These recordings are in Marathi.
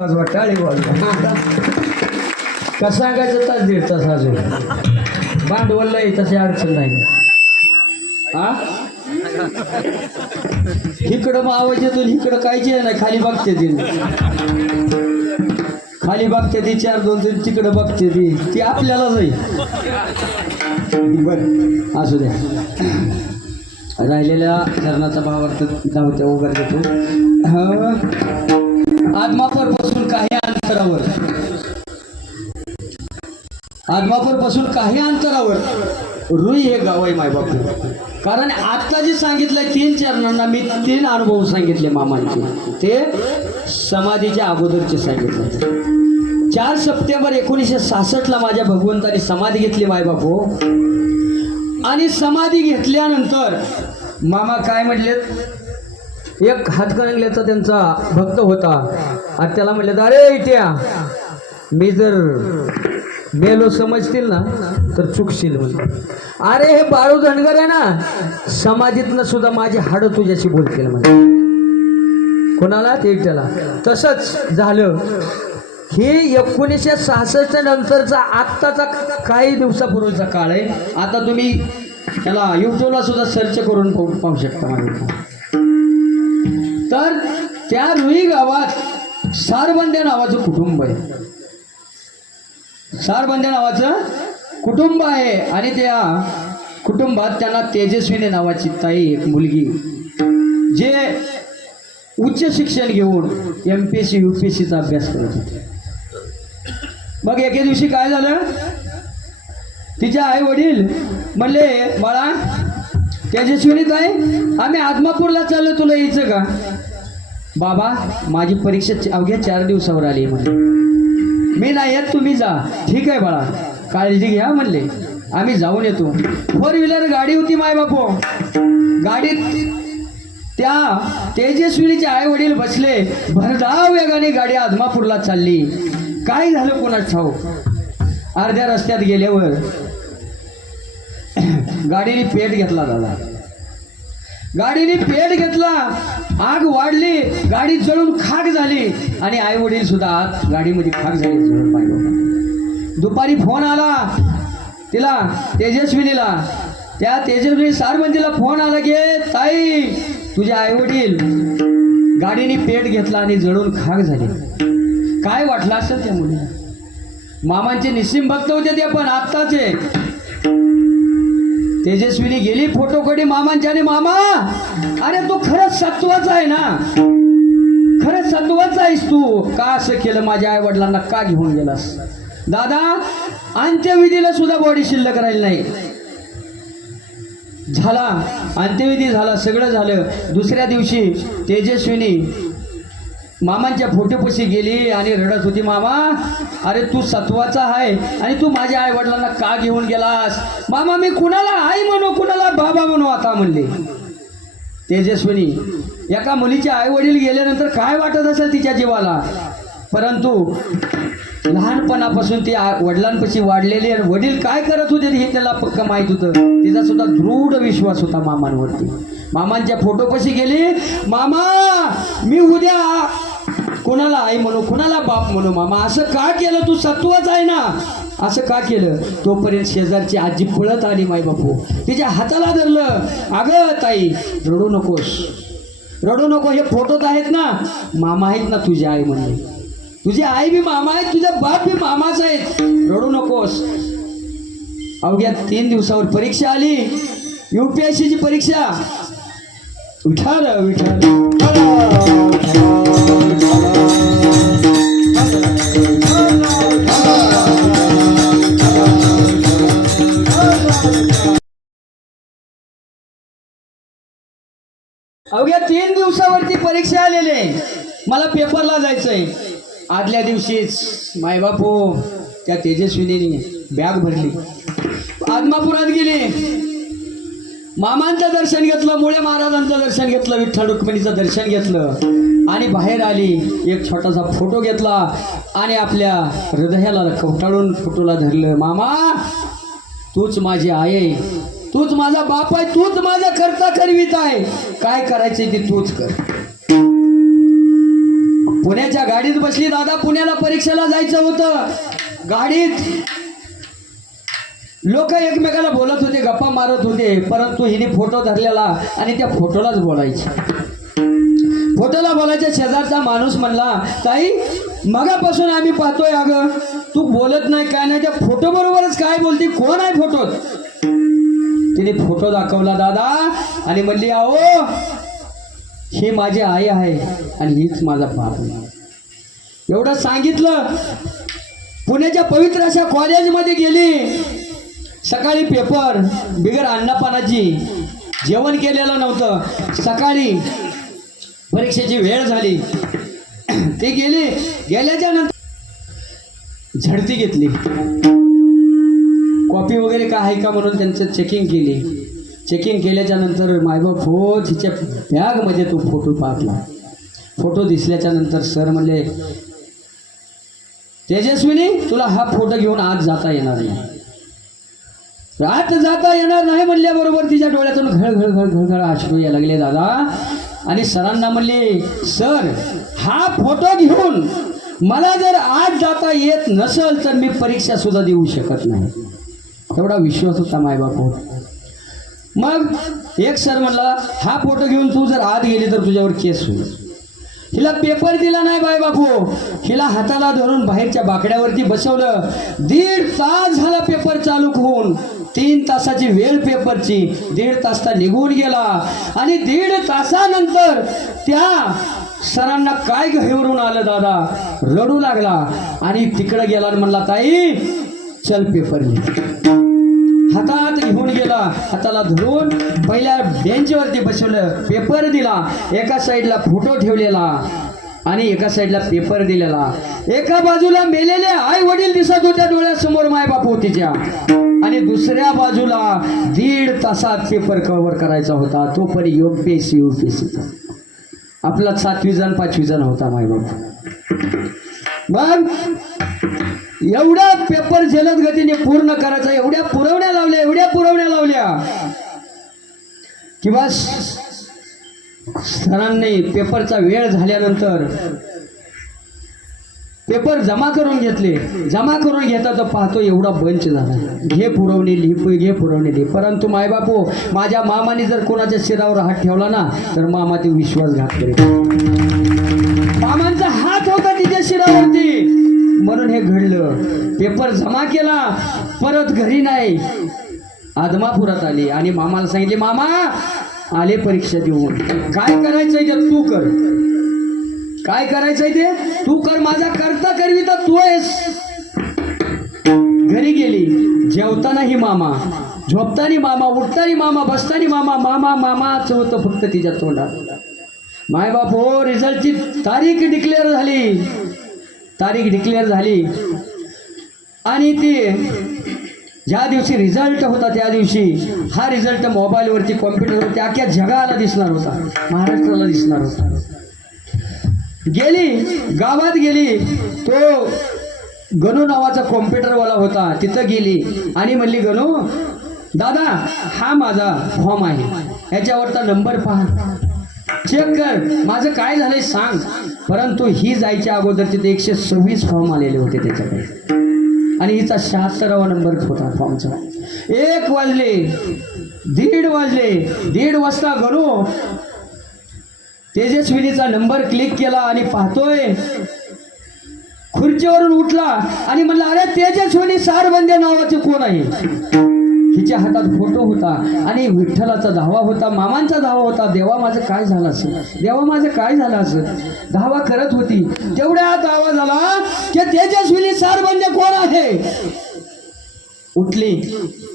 वाजवा टाळी वाजवा कसं सांगायचं तास दीड तास अजून भांडवलला तशी अडचण नाही हा इकडं मग आवाज येतो इकडं कायची नाही खाली बघते ती खाली बघते ती 4-2 तिकडं बघते ती आपल्याला जाईल बर असू द्या राहिलेल्या धरणाचा भावार्थ धावत्या उभार देतो आदमापूर पासून काही अंतरावर रुई हे गाव आहे मायबापू कारण आता जे सांगितलंय 3 चरणांना मी 3 अनुभव सांगितले मामांचे ते समाधीच्या अगोदरचे सांगितले 4 सप्टेंबर 1966 ला माझ्या भगवंताने समाधी घेतली मायबापू आणि समाधी घेतल्यानंतर मामा काय म्हटलेत एक हातकणंगल्याचा त्यांचा भक्त होता आणि त्याला म्हटलं अरे इट्या मी जर मेलो समजतील ना तर चुकशील म्हणजे अरे हे बाळू धनगर आहे ना समाधीतनं सुद्धा माझी हाडं तुझ्याशी बोलतील म्हणजे कोणाला ते त्याला तसंच झालं हे 1966 नंतरचा आत्ताचा काही दिवसापूर्वीचा काळ आहे आता तुम्ही त्याला युट्यूबला सुद्धा सर्च करून पाहू शकता माझ्या तर त्या रुई गावात सारबंद्या नावाचं कुटुंब आहे सारबंद्या नावाचं कुटुंब आहे आणि त्या कुटुंबात त्यांना तेजस्विनी नावाची ताई एक मुलगी जे उच्च शिक्षण घेऊन MPSC UPSCचा अभ्यास करत होते मग एके दिवशी काय झालं तिच्या आई वडील म्हणले बाळा तेजस्विनी ताई आम्ही आदमापूरला चाललो तुला यायचं का बाबा माझी परीक्षा अवघ्या 4 दिवसावर आली म्हणजे मी नाही येत तुम्ही जा ठीक आहे बाळा काळजी घ्या म्हणले आम्ही जाऊन येतो 4 व्हीलर गाडी होती माय बापू गाडीत त्या तेजस्विनीचे आई वडील बसले भरधाव वेगाने गाडी आदमापूरला चालली काय झालं कोणाच ठाऊक अर्ध्या रस्त्यात गेल्यावर गाडीने पेट घेतला दादा गाडीने पेट घेतला आग वाढली गाडी जळून खाक झाली आणि आई वडील सुद्धा आत गाडीमध्ये खाक झाली जळून पाहिजे दुपारी फोन आला तिला तेजस्विनीला त्या तेजस्विनी सारबंदीला फोन आला की ताई तुझे आई वडील गाडीने पेट घेतला आणि जळून खाक झाले काय वाटलं असेल त्या मुलीला मामांचे निस्सिम भक्त होते ते पण आत्ताचे तेजस्विनी गेली फोटोकडे मामांच्या आणि मामा अरे तू खरंच सत्वाचा आहे ना खरंच सत्वाचा आहेस तू का असं केलं माझ्या आई वडिलांना का घेऊन गेलास दादा अंत्यविधीला सुद्धा बॉडी शिल्लक राहिली नाही झाला अंत्यविधी झाला सगळं झालं दुसऱ्या दिवशी तेजस्विनी मामांच्या फोटोपाशी गेली आणि रडत होती मामा अरे तू सत्वाचा आहे आणि तू माझ्या आई वडिलांना का घेऊन गेलास मामा मी कुणाला आई म्हणू कुणाला बाबा म्हणू आता म्हणले तेजस्विनी एका मुलीचे आई वडील गेल्यानंतर काय वाटत असेल तिच्या जीवाला परंतु लहानपणापासून ती वडिलांपाशी वाढलेली आणि वडील काय करत होते हे त्याला पक्क माहीत होतं तिचा सुद्धा दृढ विश्वास होता मामांवरती मामांच्या फोटोपाशी गेली मामा मी उद्या कोणाला आई म्हणू कोणाला बाप म्हणू मामा असं का केलं तू सत्वच आहे ना असं का केलं तोपर्यंत शेजारची आजी पळत आली माय बापू तिच्या हाताला धरलं अगं ताई रडू नको हे फोटोत आहेत ना मामा आहेत ना तुझी आई म्हणले तुझी आई बी मामा आहेत तुझा बाप बी मामाच आहेत रडू नकोस अवघ्या 3 दिवसावर परीक्षा आली UPSCची परीक्षा विठाल अवघ्या 3 दिवसावरती परीक्षा आलेले मला पेपरला जायचंय आदल्या दिवशीच मायबापू त्या तेजस्विनीने बॅग भरली आदमापुरात गेली मामांचं दर्शन घेतलं मुळे महाराजांचं दर्शन घेतलं विठ्ठल रुक्मिणीचं दर्शन घेतलं आणि बाहेर आली एक छोटासा फोटो घेतला आणि आपल्या हृदयाला कवटाळून फोटोला धरलं मामा तूच माझी आई आहे तूच माझा बाप आहे तूच माझा करता करवीत आहे काय करायचे ते तूच कर पुण्याच्या गाडीत बसली दादा. पुण्याला परीक्षेला जायचं होतं. गाडीत लोक एकमेकाला बोलत होते, गप्पा मारत होते, परंतु हिने फोटो धरलेला आणि त्या फोटोलाच बोलायचे. फोटोला बोलायच्या शेजारचा माणूस म्हणला, ताई मगापासून आम्ही पाहतोय, अगं तू बोलत नाही काय नाही, त्या फोटो बरोबरच काय बोलती, कोण आहे फोटोत? तिने फोटो दाखवला दादा आणि म्हणली, अहो ही माझी आई आहे आणि हीच माझा बाप आहे. एवढं सांगितलं. पुण्याच्या पवित्र अशा कॉलेजमध्ये गेली. सकाळी पेपर, बिगर अन्नपानाची, जेवण केलेलं नव्हतं. सकाळी परीक्षेची वेळ झाली. ते गेल्याच्या नंतर झडती घेतली. कॉपी वगैरे काय आहे का म्हणून त्यांचं चेकिंग केली. चेकिंग केल्याच्या नंतर मायबाप हो तिच्या बॅगमध्ये तो फोटो पाहतला. फोटो दिसल्याच्या नंतर सर म्हणले, तेजस्विनी तुला हा फोटो घेऊन आज जाता येणार नाही. आत जाता येणार नाही म्हणल्याबरोबर तिच्या डोळ्यातून घळ अश्रू यायला लागले दादा. आणि सरांना म्हणले, सर हा फोटो घेऊन मला जर आज जाता येत नसेल तर मी परीक्षा सुद्धा देऊ शकत नाही. एवढा विश्वास होता मायबाप. मग एक सर म्हणला, हा फोटो घेऊन तू जर आत गेली तर तुझ्यावर केस होईल. हिला पेपर दिला नाही बाय बापू. हिला हाताला धरून बाहेरच्या बाकड्यावरती बसवलं. 1.5 तास झाला पेपर चालू होऊन. 3 तासाची वेळ पेपरची. 1.5 तास निघून गेला आणि 1.5 तासानंतर त्या सरांना काय घेऊन आलं दादा, रडू लागला आणि तिकडे गेला आणि म्हणला, ताई चल पेपर लिह. हातात घेऊन गेला. हाताला धरून पहिल्या बेंचवरती बसवलं. पेपर दिला. एका साईडला फोटो ठेवलेला आणि एका साईडला पेपर दिलेला. एका बाजूला मेलेले आई वडील दिसत होत्या डोळ्यासमोर मायबापू तिच्या, आणि दुसऱ्या बाजूला 1.5 तासात पेपर कव्हर करायचा होता. तो पण UPSC आपला 7वी जण 5वी जण होता मायबाप. मग एवढा पेपर जलद गतीने पूर्ण करायचा. एवढ्या पुरवण्या लावल्या किंवा सरांनी पेपरचा वेळ झाल्यानंतर पेपर जमा करून घेतले. जमा करून घेता तर पाहतो एवढा बंच झाला. घे पुरवणी लिही. परंतु मायबापू माझ्या मामाने जर कोणाच्या शिरावर हात ठेवला ना तर मामा ते विश्वासघात करेल. मामांचा हात होता तिच्या शिरावरती म्हणून हे घडलं. पेपर जमा केला. परत घरी नाही, आदमापुरात आली आणि मामाला सांगितले, मामा आले परीक्षा देऊन, काय करायचंय ते तू कर. काय करायचंय ते तू कर. माझा करता करविता तू आहेस. घरी गेली. जेवतानाही मामा, झोपताना मामा, उठताना मामा, बसताना मामा, मामाच होतं फक्त तिच्या तोंडात. मायबाप हो रिझल्टची तारीख डिक्लेअर झाली आणि ती ज्या दिवशी रिझल्ट होता त्या दिवशी हा रिझल्ट मोबाईलवरती, कॉम्प्युटरवरती अख्ख्या जगाला दिसणार होता, महाराष्ट्राला दिसणार होता. गेली गावात गेली. तो गणू नावाचा कॉम्प्युटरवाला होता. तिथं गेली आणि म्हणली, गणू दादा हा माझा फॉर्म आहे, ह्याच्यावरचा नंबर पहा, चेक कर, माझं काय झालंय सांग. परंतु ही जायच्या अगोदर तिथे 126 फॉर्म आलेले होते त्याच्याकडे आणि हिचा 76वा नंबर होता फॉर्मचा. 1 वाजले, 1:30 वाजले. 1:30 वाजता गणू तेजस्विनीचा नंबर क्लिक केला आणि पाहतोय खुर्चीवरून उठला आणि म्हणला, अरे तेजस्विनी सारबंदे नावाचे कोण आहे? हिच्या हातात फोटो होता आणि विठ्ठलाचा धावा होता, मामांचा धावा होता. देवा माझं काय झालं असं, देवा माझं काय झालं असं धावा करत होती. तेवढ्या धावा झाला की तेजस्विनी सारबंदे कोण आहे? उठली,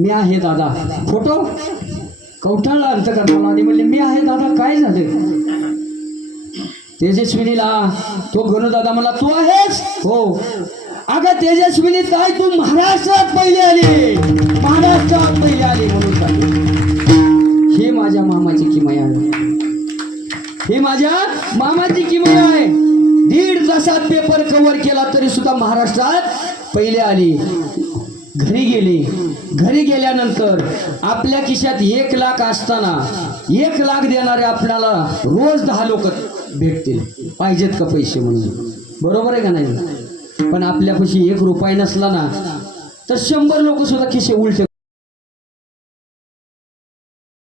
मी आहे दादा. फोटो कवठाळला अंत करताना आणि म्हणले, मी आहे दादा, काय झालं? तेजस्विनीला तो गणू दादा मला, तू आहेस? हो. अगं तेजस्विनी ताई तू महाराष्ट्रात पहिली आली, महाराष्ट्रात पहिली आली म्हणून सांगितलं. ही माझ्या मामाची किमया आहे, ही माझ्या मामाची किमया आहे. 1.5 तासात पेपर कव्हर केला तरी सुद्धा महाराष्ट्रात पहिले आली. घरी गेली. घरी गेल्यानंतर आपल्या खिशात 1 लाख असताना 1 लाख देणारे आपल्याला रोज 10 लोक भेटतील पाहिजेत का पैसे म्हणून बरोबर आहे का नाही पण आपल्यापाशी 1 रुपया नसला ना तर 100 लोक सुद्धा खिसे उलटे